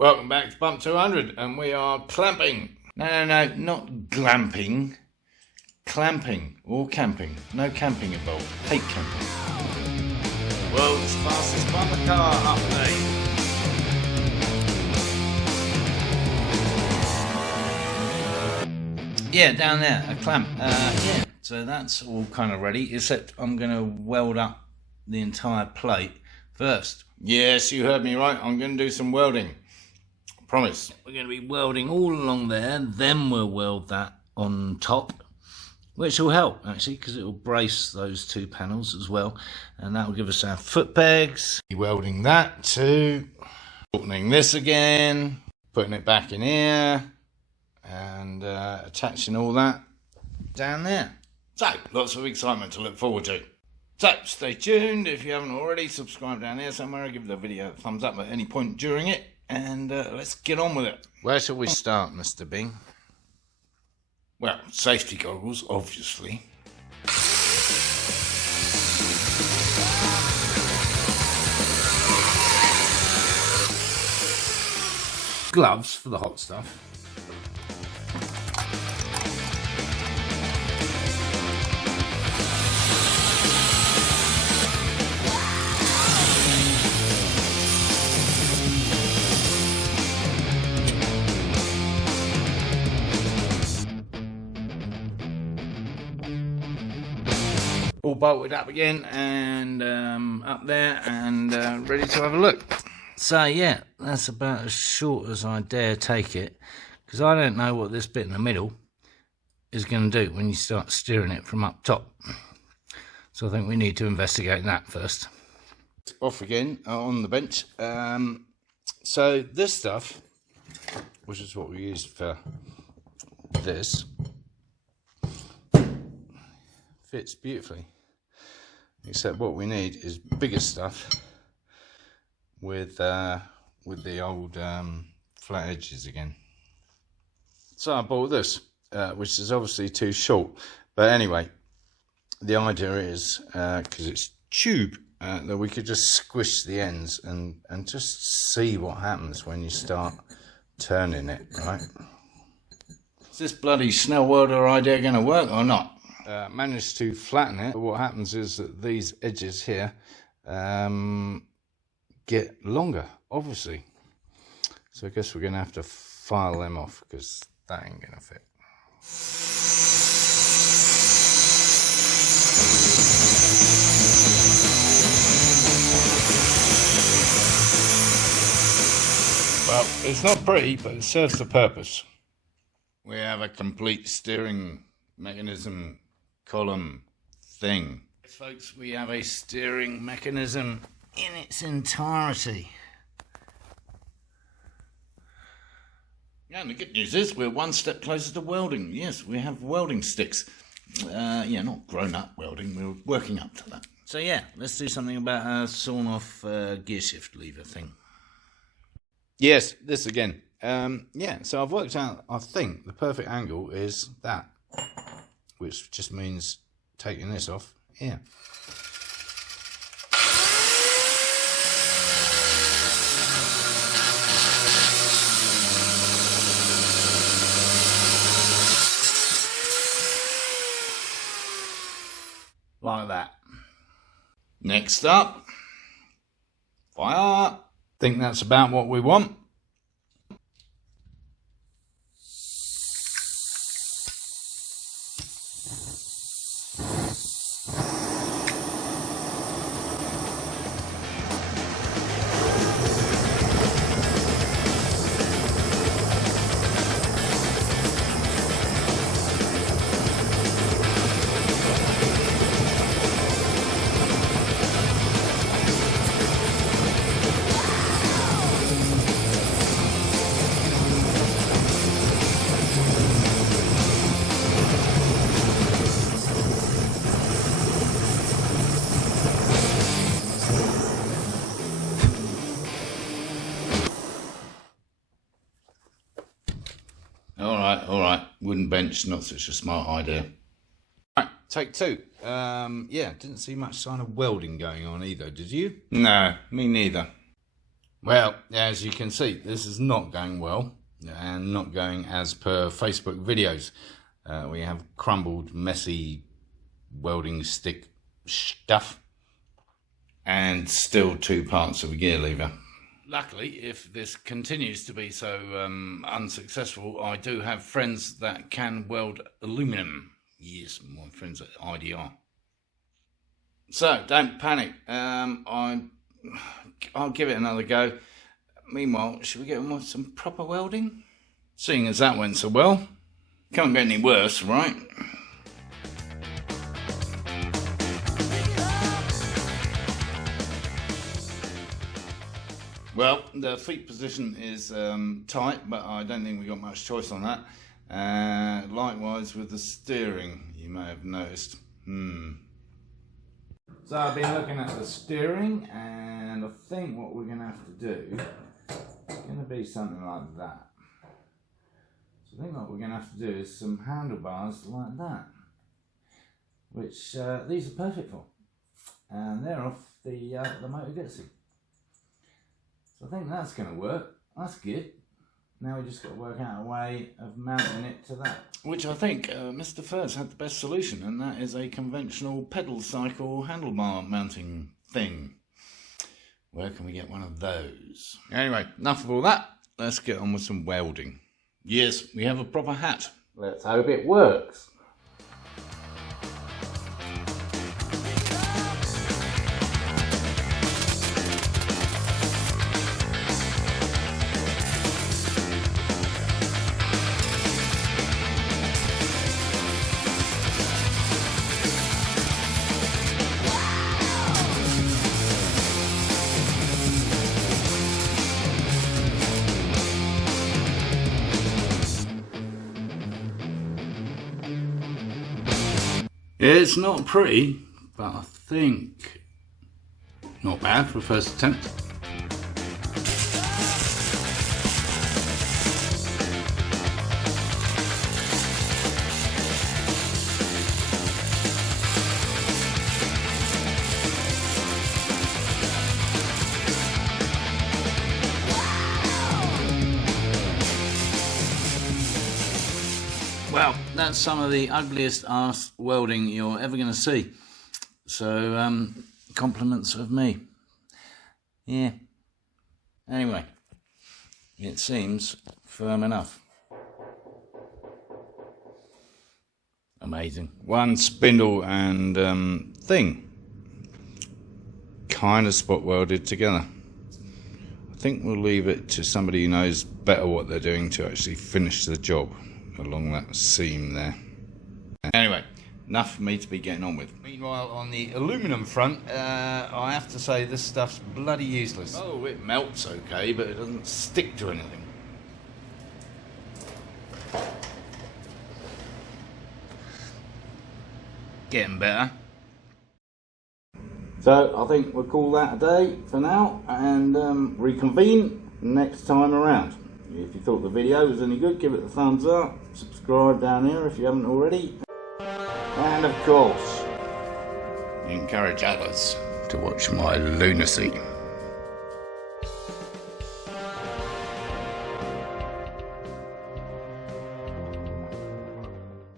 Welcome back to Bump 200, and we are clamping. No, not glamping. Clamping or camping. No camping involved. Hate camping. World's fastest bumper car update. Yeah, down there, a clamp. Yeah, so that's all kind of ready, except I'm going to weld up the entire plate first. Yes, you heard me right. I'm going to do some welding. Promise. We're going to be welding all along there, then we'll weld that on top, which will help actually because it will brace those two panels as well, and that will give us our foot pegs. Welding that too, shortening this again, putting it back in here, and attaching all that down there. So lots of excitement to look forward to. So stay tuned. If you haven't already, subscribe down here somewhere, give the video a thumbs up at any point during it, and let's get on with it. Where shall we start, Mr. Bing? Well, safety goggles, obviously. Gloves for the hot stuff. All bolted up again and up there and ready to have a look. So yeah, that's about as short as I dare take it, because I don't know what this bit in the middle is going to do when you start steering it from up top. So I think we need to investigate that first. Off again on the bench. So this stuff, which is what we used for this, fits beautifully, except what we need is bigger stuff with the old flat edges again. So I bought this, which is obviously too short, but anyway, the idea is because it's tube, that we could just squish the ends and just see what happens when you start turning it, right? Is this bloody Snell welder idea going to work or not? Managed to flatten it, but what happens is that these edges here get longer, obviously. So I guess we're going to have to file them off, because that ain't going to fit. Well, it's not pretty, but it serves the purpose. We have a complete steering mechanism column thing. Folks, we have a steering mechanism in its entirety. Yeah, and the good news is we're one step closer to welding. Yes, we have welding sticks. Yeah, not grown-up welding, we're working up to that. So yeah, let's do something about a sawn-off gear shift lever thing. Yes, this again. Yeah, so I've worked out, I think, the perfect angle is that, which just means taking this off here. Like that. Next up, fire. Think that's about what we want. All right. Wooden bench, not such a smart idea. Right, take two. Yeah, didn't see much sign of welding going on either, did you? No, me neither. Well, as you can see, this is not going well and not going as per Facebook videos. We have crumbled, messy welding stick stuff and still 2 parts of a gear lever. Luckily, if this continues to be so unsuccessful, I do have friends that can weld aluminum. Yes, my friends at IDR. So don't panic. I'll give it another go. Meanwhile, should we get on with some proper welding? Seeing as that went so well, can't get any worse, right? Well, the feet position is tight, but I don't think we got much choice on that. Likewise with the steering, you may have noticed. So I've been looking at the steering, and I think what we're going to have to do is going to be something like that. So I think what we're going to have to do is some handlebars like that, which these are perfect for, and they're off the Modification. So I think that's going to work. That's good. Now we just got to work out a way of mounting it to that. Which I think Mr. Furs had the best solution, and that is a conventional pedal cycle handlebar mounting thing. Where can we get one of those? Anyway, enough of all that. Let's get on with some welding. Yes, we have a proper hat. Let's hope it works. It's not pretty, but I think not bad for a first attempt. Well, that's some of the ugliest arse welding you're ever going to see. So, compliments of me. Yeah. Anyway, it seems firm enough. Amazing. One spindle and thing kind of spot welded together. I think we'll leave it to somebody who knows better what they're doing to actually finish the job along that seam there. Anyway, enough for me to be getting on with. Meanwhile, on the aluminum front, I have to say this stuff's bloody useless. Oh, it melts okay, but it doesn't stick to anything. Getting better. So I think we'll call that a day for now and reconvene next time around. If you thought the video was any good, give it a thumbs up, subscribe down here if you haven't already, and of course, encourage others to watch my lunacy.